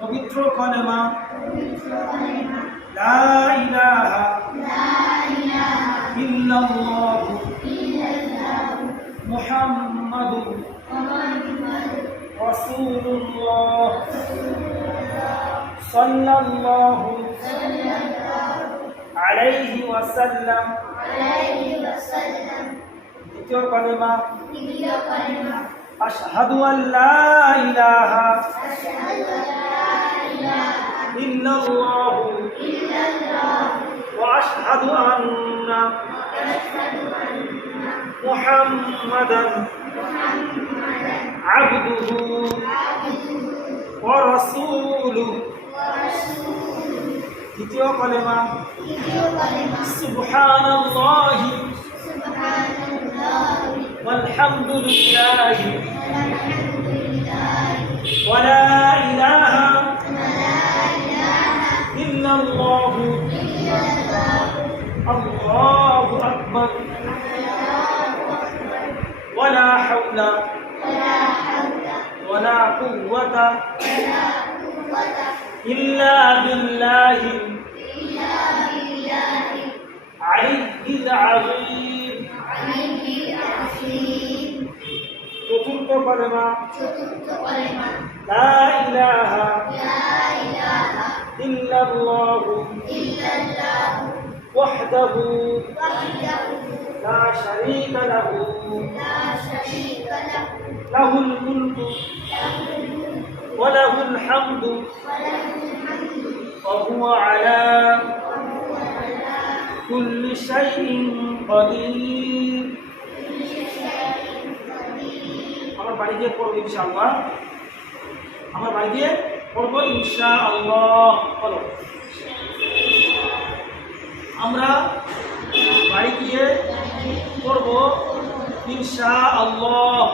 পবিত্র কলেমা। লা ইলাহা ইল্লাল্লাহ মুহাম্মাদুর রাসূলুল্লাহ সাল্লাল্লাহু আলাইহি ওয়াসাল্লাম। দ্বিতীয় কলেমা। আশহাদু আল্লা ইলাহা ইল্লাল্লাহ ওয়া আশহাদু আন্না মুহাম্মাদান আবদুহু ওয়া রাসূলুহু দ্বিতীয় কলেমা সুবহানাল্লাহি والحمد لله إلا الله الله أكبر ولا حول ولا قوة إلا بالله العلي العظيم চতুর্থ কলেমা লা ইলাহা ইল্লাল্লাহু ওয়াহদাহু লা শারীকা লাহু লাহুল মুলকু ওয়া লাহুল হামদু وهو على كل شيء قدير আমার বাড়ি গিয়ে পড়বো ইনশাআল্লাহ আমার বাড়ি গিয়ে পড়ব ইনশাআল্লাহ। বলো। আমরা বাড়ি গিয়ে পড়ব ইনশাআল্লাহ।